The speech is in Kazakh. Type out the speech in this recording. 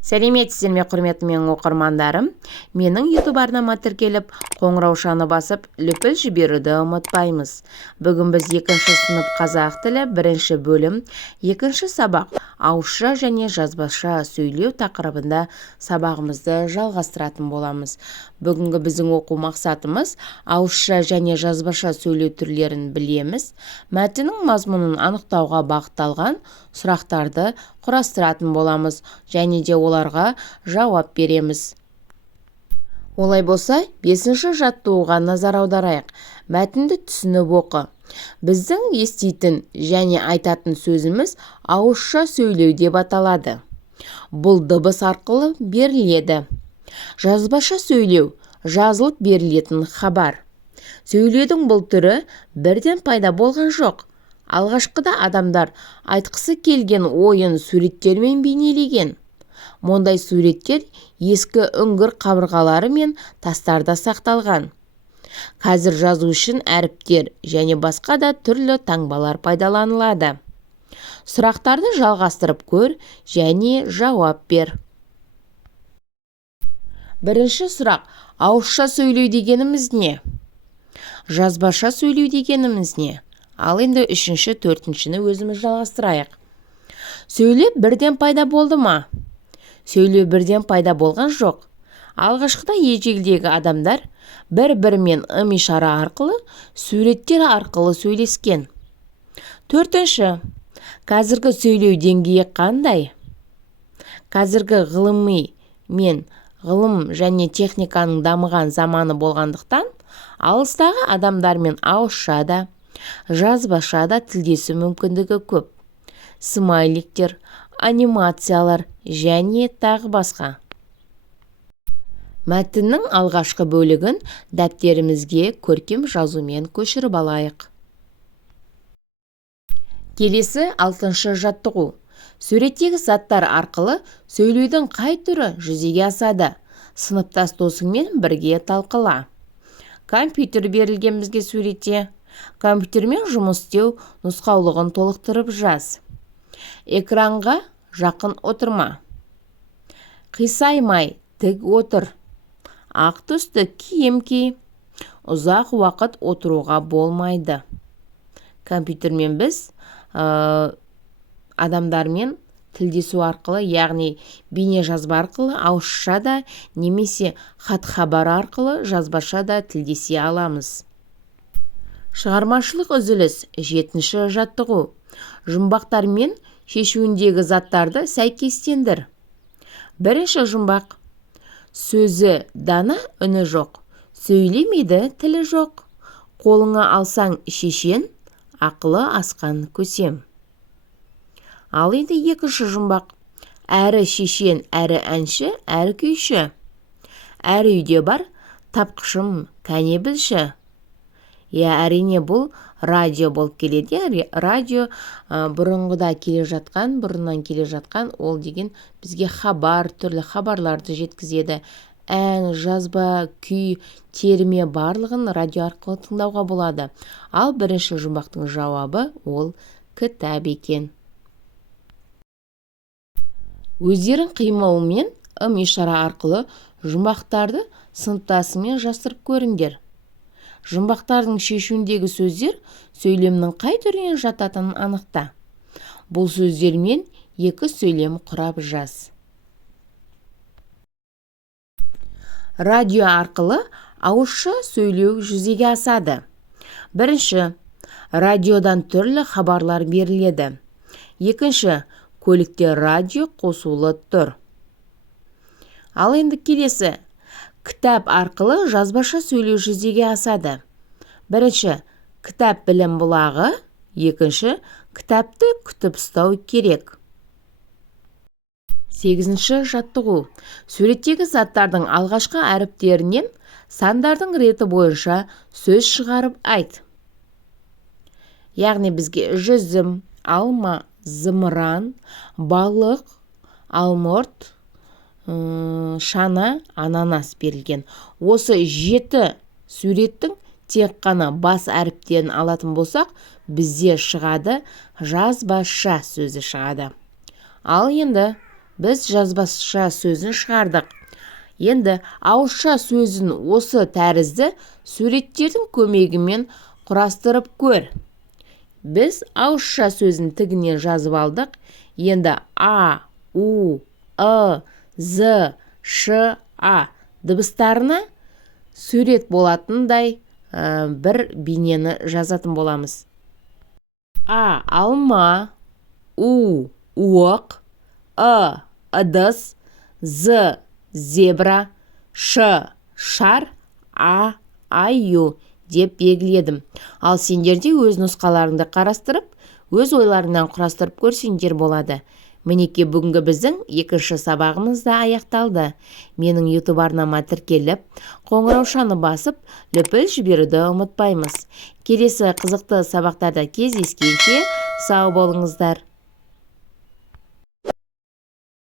Сәлеметсіздер ме, құрметті менің оқырмандарым. Менің YouTube арнама тіркеліп, қоңыраушаны басып, лүпіл жіберуді ұмытпаймыз. Бүгін біз 2-ші сынып қазақ тілі 1-ші бөлім, 2-ші сабақ ауызша және жазбаша сөйлеу тақырыбында сабағымызды жалғастыратын боламыз. Бүгінгі біздің оқу мақсатымыз ауызша және жазбаша сөйлеу түрлерін білеміз. Мәтіннің мазмұнын анықтауға бағытталған сұрақтарды құрастыратын боламыз және де оларға жауап береміз. Олай болса, 5-ші жаттығуға назар аударайық. Мәтінді түсініп оқы. Біздің еститін және айтатын сөзіміз ауызша сөйлеу деп аталады. Бұл дыбыс арқылы беріледі. Жазбаша сөйлеу жазылып берілетін хабар. Сөйлеудің бұл түрі бірден пайда болған жоқ. Алғашқыда адамдар айтқысы келген ойын суреттермен бейнелеген. Мұндай суреттер ескі үңгір қабырғалары мен тастарда сақталған. Қазір жазу үшін әріптер және басқа да түрлі таңбалар пайдаланылады. Сұрақтарды жалғастырып көр және жауап бер. Бірінші сұрақ: ауызша сөйлеу дегеніміз не? Жазбаша сөйлеу дегеніміз не? Ал енді 3-ші, 4-шіні өзіміз жалғастырайық. Сөйлеу бірден пайда болды ма? Сөйлеу бірден пайда болған жоқ. Алғашқыда ежелдегі адамдар бір-бірімен ым-ишара арқылы, суреттер арқылы сөйлескен. 4-ші, қазіргі сөйлеу деңгейі қандай? Қазіргі ғылым және техниканың дамыған заманы болғандықтан, алыстағы адамдармен ауызша да, жазбаша да тілдесу мүмкіндігі көп. Смайликтер, анимациялар және тағы басқа. Мәтіннің алғашқы бөлігін дәптерімізге көркем жазумен көшіріп алайық. Келесі 6-шы жаттығу. Суреттегі заттар арқылы сөйлеудің қай түрі жүзеге асады? Сыныптас досыңмен бірге талқыла. Компьютер берілген бізге суретте. Компьютермен жұмыс істеу нұсқаулығын толықтырып жаз. Экранға жақын отырма. Қисаймай тік отыр. Ақ түсті киім ки. Ұзақ уақыт отыруға болмайды. Компьютермен біз адамдармен тілдесу арқылы, яғни бейне жазба арқылы, ауызша да немесе хат-хабар арқылы жазбаша да тілдесе аламыз. Шығармашылық үзіліс. 7-ші жаттығу. Жұмбақтар мен шешуіндегі заттарды сәйкестендір. 1-ші жұмбақ. Сөзі дана, үні жоқ. Сөйлемейді, тілі жоқ. Қолыңа алсаң шешен, ақылы асқан көсем. Ал енді 2-ші жұмбақ. Әрі шешен, әрі әнші, әрі күйші. Әр үйде бар, тапқышым, кәне білші. Әрине бұл радио болып келеді. Радио бұрыннан келе жатқан, ол деген бізге хабар, түрлі хабарларды жеткізеді. Ән, жазба, күй, терме барлығын радио арқылы тыңдауға болады. Ал 1-ші жұмбақтың жауабы ол кітап екен. Өздерің қимылмен ым-ишара арқылы жұмбақтарды сыныптасыңмен жастырып көріңдер. Жұмбақтардың шешуіндегі сөздер сөйлемнің қай түріне жататынын анықта. Бұл сөздермен 2 сөйлем құрап жаз. Радио арқылы ауызша сөйлеу жүзеге асады. 1-ші, радиодан түрлі хабарлар беріледі. 2-ші, көлікте радио қосулы тұр. Ал енді келесі. Кітап арқылы жазбаша сөйлеу жүзеге асады. 1-ші, кітап білім бұлағы. 2-ші, кітапты күтіп ұстау керек. 8-ші жаттығу. Суреттегі заттардың алғашқы әріптерінен сандардың реті бойынша сөз шығарып айт. Яғни бізге жүзім, алма, зымыран, балық, алмұрт, шана, ананас берілген. Осы 7 суреттің тек қана бас әріптерін алатын болсақ, бізде шығады жазбаша сөзі шығады. Ал енді біз жазбаша сөзін шығардық. Енді ауызша сөзін осы тәрізді суреттердің көмегімен құрастырып көр. Біз ауызша сөзін тігінен жазып алдық. Енді А, У, Ы, З, Ш, А дыбыстарына сурет болатындай бір бейнені жазатын боламыз. А. Алма. У. Уық. Ы. Ыдыс. З. Зебра. Ш. Шар. А. Аю деп белгіледім. Ал сендерде өз нұсқаларыңды қарастырып, өз ойларыңнан құрастырып көрсеңдер болады. Мінеке бүгінгі біздің екінші сабағымыз да аяқталды. Менің YouTube арнама тіркеліп, қоңыраушаны басып, лүпіл жіберуді ұмытпаймыз. Келесі қызықты сабақтарда кездескенше сау болыңыздар.